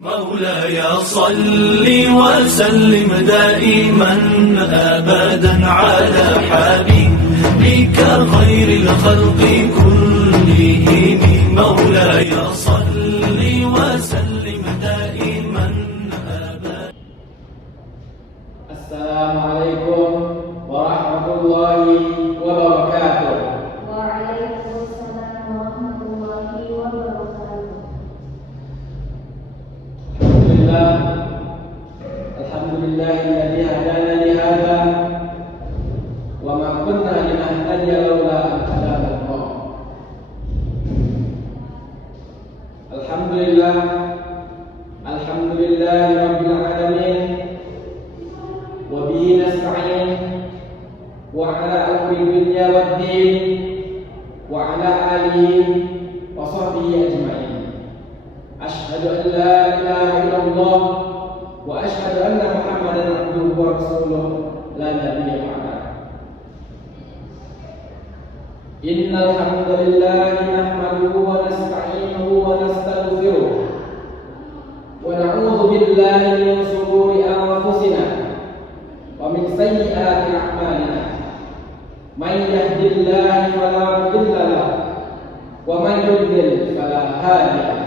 مولاي صل وسلم دائما أبدا على حبيبك خير الخلق كلهم. مولاي صل وسلم دائما أبدا. السلام عليكم ورحمة الله وبركاته. وعليكم السلام ورحمة الله وبركاته. الحمد لله الذي هدانا لهذا وما كنا لنهتدي لولا أن هدانا الله. الحمد لله رب العالمين وبه نستعين وعلى أمر الدنيا والدين وعلى آله وصحبه أجمعين. أشهد أن لا إله إلا الله وأشهد أن محمدا عبده ورسوله لا نبي بعده. إن الحمد لله نحمده ونستعينه ونستغفره ونعوذ بالله من شرور أنفسنا ومن سيئات أعمالنا. من يهد الله فلا مضل له ومن يضلل فلا هادي له.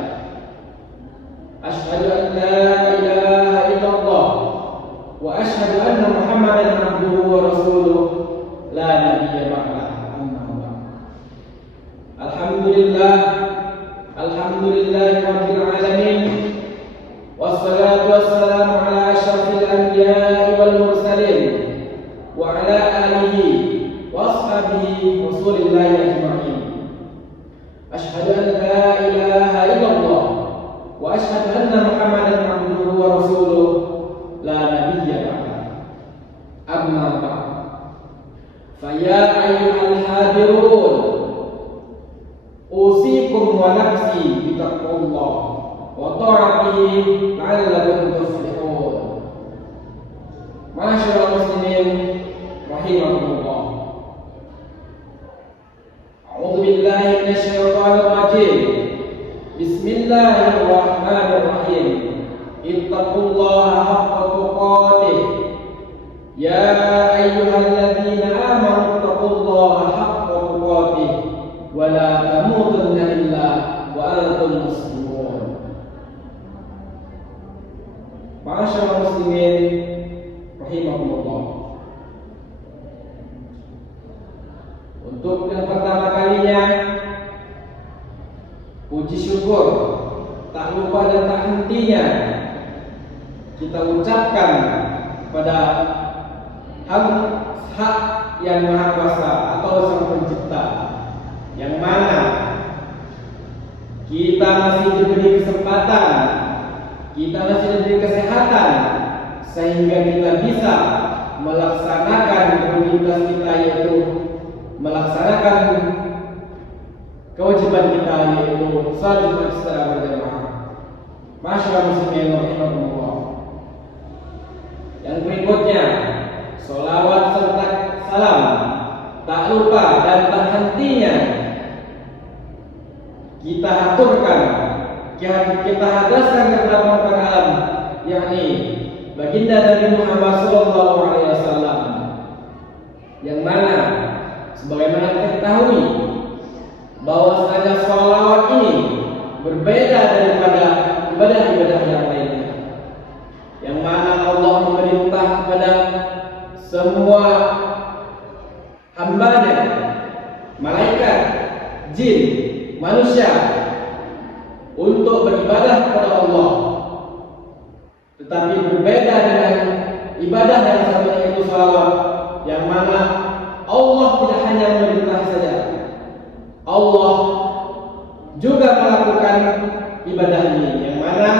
أشهد أن لا إله إلا الله وأشهد أن محمدا عبده ورسوله لا نبي بعده. الحمد لله رب العالمين والصلاة والسلام على أشرف الأنبياء والمرسلين وعلى آله وأصحابه رسول الله أجمعين. أشهد أن لا إله إلا الله وأشهد أن محمدا عبده ورسوله لا نبي بعده. أما بعد فيا أيها الحاضرون أوصيكم ونفسي بتقوى الله وطاعته لعلكم تفلحون. معاشر المسلمين رحمكم الله. أعوذ بالله من الشيطان الرجيم. بسم الله الرحمن الرحيم. اتقوا الله حق تقاته يا أيها الذين آمنوا اتقوا الله حق تقاته ولا تموتن إلا وأنتم مسلمون. Ma'asyiral muslimin rahimakumullah. Untuk yang pertama kalinya, puji syukur tak lupa dan tak hentinya kita ucapkan pada hak yang maha kuasa atau sang pencipta, yang mana kita masih diberi kesempatan, kita masih diberi kesehatan sehingga kita bisa melaksanakan rutinitas kita, yaitu melaksanakan kewajiban kita, yaitu salat Jumat secara berjamaah. Masyaallah muslimin rahimakumullah. Yang berikutnya, sholawat serta salam tak lupa dan tak hentinya kita aturkan, kita hadaskan kepada Rabbul Alam, yakni baginda Nabi Muhammad sallallahu alaihi wasallam, yang mana sebagaimana kita ketahui bahwasanya sholawat ini berbeda daripada ibadah-ibadah yang lainnya, yang mana Allah memerintah kepada semua hamba-Nya, malaikat, jin, manusia, untuk beribadah kepada Allah. Tetapi berbeda dengan ibadah yang satunya, yaitu sholawat, yang mana Allah tidak hanya memerintah saja, Allah juga melakukan ibadah ini, yang mana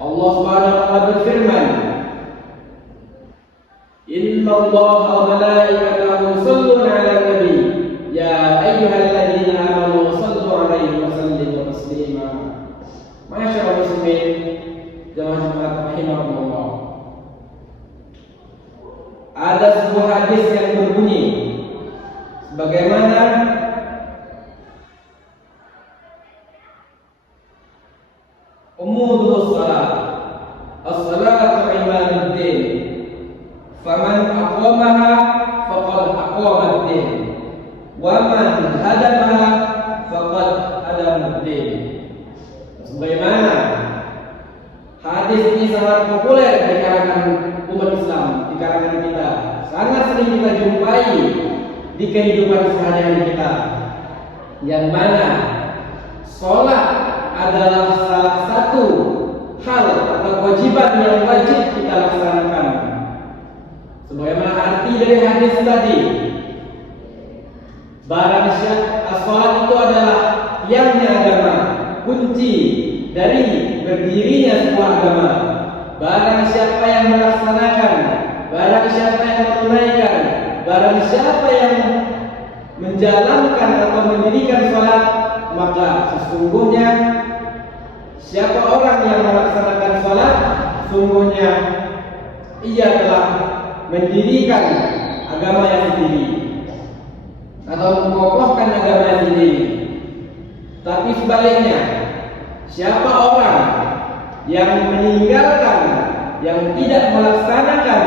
Allah Subhanahu wa taala berfirman, Innallaha wa malaikatahu yusholluna 'alan nabi ya ayyuhalladzina amanu shallu 'alaihi wa sallimu taslima. Masyaallah muslimin jamaah Jumat rahimakumullah. Ada sebuah hadis yang berbunyi sebagaimana umum jumudus salat. As-salatu imaduddin. Faman aqamaha faqad aqamaddin. Wa man hadamaha faqad hadamaddin. Sebagaimana hadis ini sangat populer di kalangan umat Islam, di kalangan kita. Sangat sering kita jumpai di kehidupan sehari-hari kita. Yang mana sholat adalah salah satu hal atau kewajiban yang wajib kita laksanakan. Sebagaimana arti dari hadis tadi, barang sholat itu adalah tiangnya agama, kunci dari berdirinya sebuah agama. Barang siapa yang melaksanakan, barang siapa yang menunaikan, barang siapa yang menjalankan atau mendirikan sholat, maka sesungguhnya siapa orang yang melaksanakan sholat, sungguhnya ia telah mendirikan agama yang sendiri atau mengokohkan agama yang sendiri. Tapi sebaliknya, siapa orang yang meninggalkan, yang tidak melaksanakan,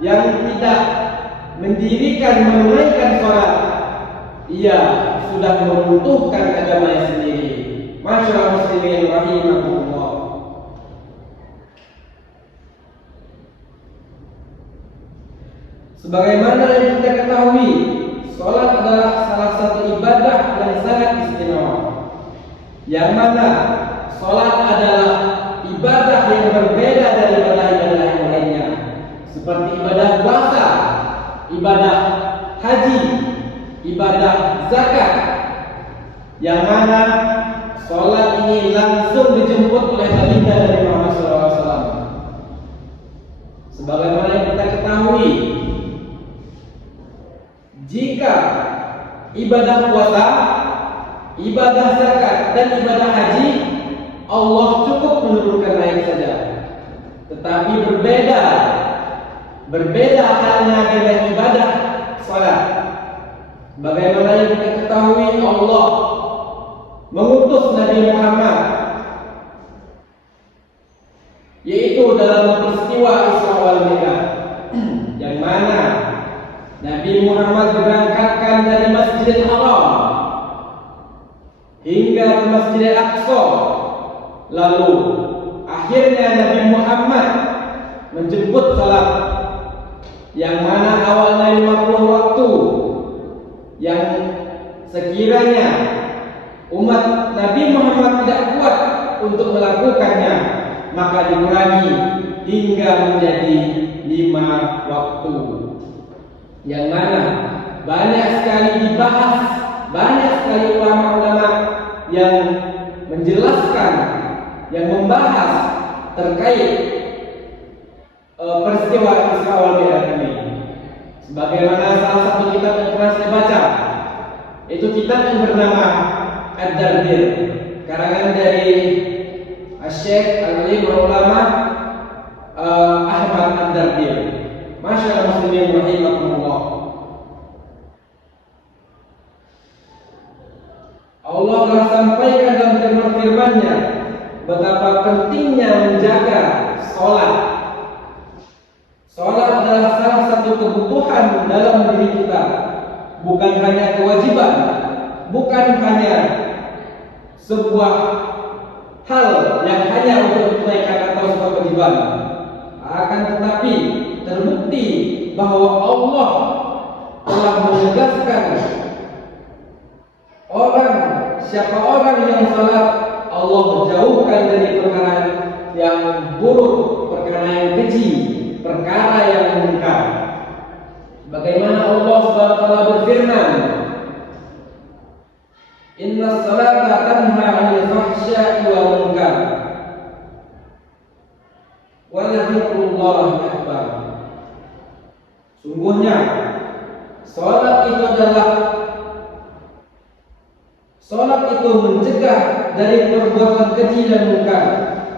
yang tidak mendirikan, menunaikan sholat, ia sudah meruntuhkan agamanya sendiri. Masyaallah muslimin rahimahullah. Sebagaimana yang kita ketahui, sholat adalah salah satu ibadah yang sangat istimewa. Yang mana sholat adalah ibadah yang berbeda dari ibadah-ibadah yang lainnya, seperti ibadah puasa, ibadah haji, ibadah zakat, yang mana sholat ini langsung dijemput oleh baginda dari Muhammad SAW. Sebagaimana yang kita ketahui, jika ibadah puasa, ibadah zakat, dan ibadah haji, Allah cukup menurunkan air saja. Tetapi berbeda halnya dengan ibadah salat. Bagaimana yang kita ketahui, Allah mengutus Nabi Muhammad, yaitu dalam peristiwa Isra wal Mi'raj, yang mana Nabi Muhammad diberangkatkan dari Masjidil Haram hingga ke Masjidil Aqsa. Lalu akhirnya Nabi Muhammad menjemput salat, yang mana awalnya 50 waktu, yang sekiranya umat Nabi Muhammad tidak kuat untuk melakukannya, maka dikurangi hingga menjadi 5 waktu. Yang mana banyak sekali dibahas, banyak sekali ulama-ulama yang menjelaskan, yang membahas terkait peristiwa Isra wal Mi'raj ini. Sebagaimana salah satu kitab yang pernah saya baca, itu kitab yang bernama Ad-Dardir, karangan dari Syekh Alim Ulama Ahmad Ad-Dardir. Masyaallah muslimin rahimahumullah. Allah telah sampaikan dalam firman-Nya betapa pentingnya menjaga sholat. Sholat adalah salah satu kebutuhan dalam diri kita, bukan hanya kewajiban, bukan hanya sebuah hal yang hanya untuk ditunaikan atau sebuah kewajiban. Akan tetapi terbukti bahwa Allah telah menegaskan siapa orang yang salat, Allah menjauhkan dari perkara yang buruk, perkara yang keji, perkara yang munkar. Bagaimana Allah SWT berfirman, Inna salata tanha 'anil fahsya'i wal munkar wa dzikrullahi akbar. Sungguhnya salat itu mencegah dari perbuatan keji dan munkar,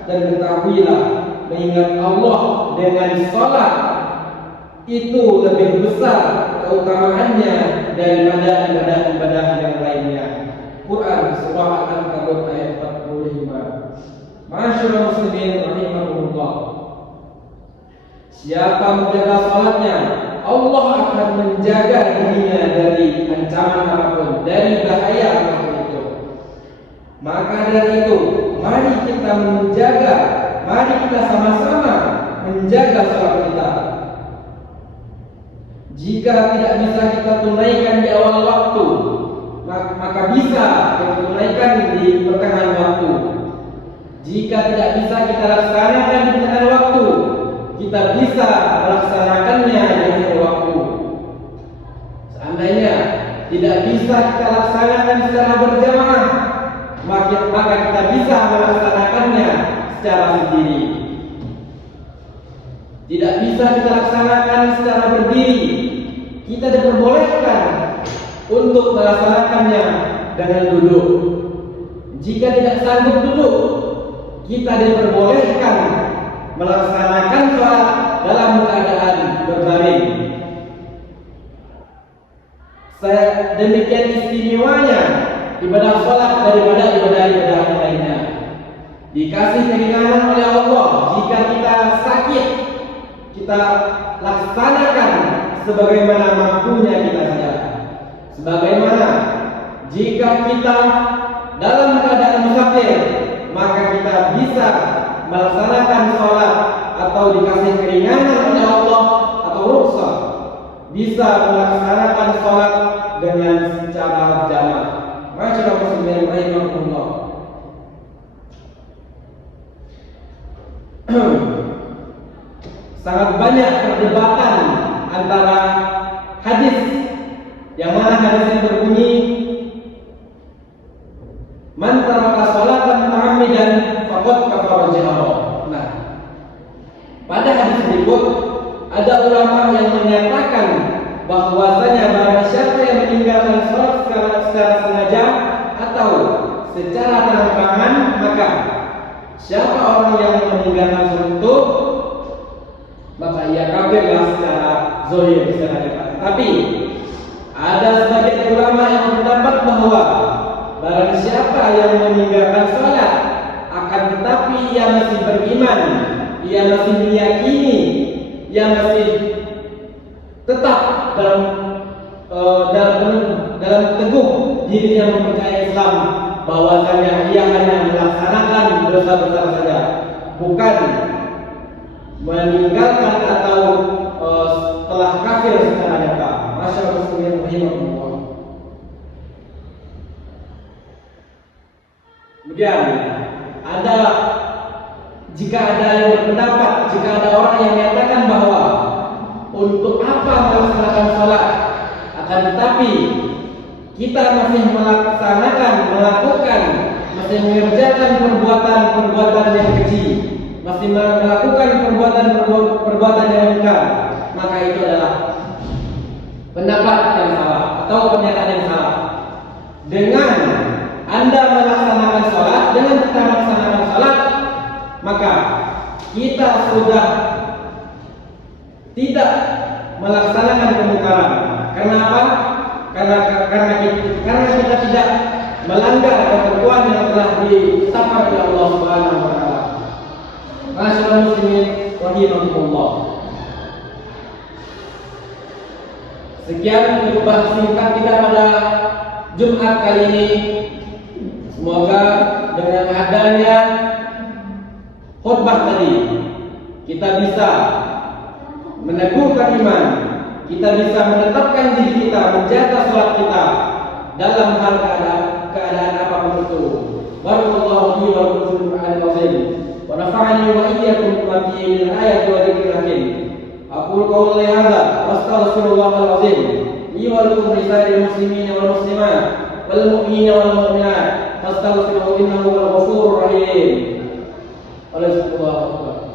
dan ketahuilah mengingat Allah dengan salat itu lebih besar keutamaannya daripada ibadah-ibadah yang lainnya. Quran surah Al-Ankabut ayat 45. beriman. Masyaallah muslimin rahimakumullah. Siapa menjaga salatnya, Allah akan menjaga dirinya dari ancaman apapun, dari bahaya apapun itu. Maka dari itu, mari kita menjaga, mari kita sama-sama menjaga salat kita. Jika tidak bisa kita tunaikan di awal waktu, maka bisa kita tunaikan di pertengahan waktu. Jika tidak bisa kita laksanakan di pertengahan waktu, kita bisa melaksanakannya di akhir waktu. Seandainya tidak bisa kita laksanakan secara berjamaah, maka kita bisa melaksanakannya secara sendiri. Tidak bisa kita laksanakan secara berdiri, kita diperbolehkan untuk melaksanakannya dengan duduk. Jika tidak sanggup duduk, kita diperbolehkan melaksanakan sholat dalam keadaan berbaring. Demikian istimewanya ibadah sholat daripada ibadah-ibadah lainnya. Dikasih keringanan oleh Allah. Jika kita sakit, kita laksanakan sebagaimana mampunya kita saja. Sebagaimana jika kita dalam keadaan musafir, maka kita bisa melaksanakan sholat atau dikasih keringanan oleh Allah atau rukhsah, bisa melaksanakan sholat dengan secara jamaah. Masyaallah muslimin rahimakumullah. Sangat banyak perdebatan antara hadis, yang mana hadis yang berbunyi man taraka sholatan muta'ammidan faqad kafara jahra. Nah, pada hadis berikut ada ulama yang menyatakan bahwasanya barang siapa yang meninggalkan sholat secara sengaja atau secara terang-terangan, maka siapa orang yang meninggalkan sholat itu, maka ia kafirlah secara zahir, secara dekat. Tapi ada sebagian ulama yang berpendapat bahwa barang siapa yang meninggalkan sholat akan tetapi ia masih beriman, ia masih meyakini, ia masih tetap dalam teguh dirinya mempercayai Islam, bahwasanya ia hanya melaksanakan dosa besar saja, bukan meninggalkan atau telah kafir secara nyata. Masyaallah muslimin rahimakumullah. Kemudian jika ada yang berpendapat, jika ada orang yang menyatakan bahwa untuk apa melaksanakan sholat, akan tetapi kita masih melakukan, masih mengerjakan perbuatan yang keji, masih melakukan perbuatan yang munkar, maka itu adalah pendapat yang salah atau pernyataan yang salah. Dengan Anda melaksanakan sholat, dengan kita melaksanakan sholat, maka kita sudah tidak melaksanakan kemungkaran. Kenapa? Karena kita tidak melanggar ketentuan yang telah ditetapkan oleh Allah Subhanahu wa taala. Masyaallah muslimin rahimakumullah. Sekian khutbah singkat kita pada Jumat kali ini. Semoga dengan adanya khutbah tadi kita bisa meneguhkan iman, kita bisa menetapkan diri kita, menjaga sholat kita dalam hal keadaan apapun itu. Barakallahu fi wa lakum fil Qur'anil azim wa nafa'ani wa iyyakum bima fihi min ayati wa dzikril hakim. Aqulu qawli hadza wa astaghfirullahal azim li wa lakum lisa'iril muslimina wal muslimat wal mu'minina wal mu'minat fastaghfiruhu innahu huwal ghafurur rahim. Allahu akbar.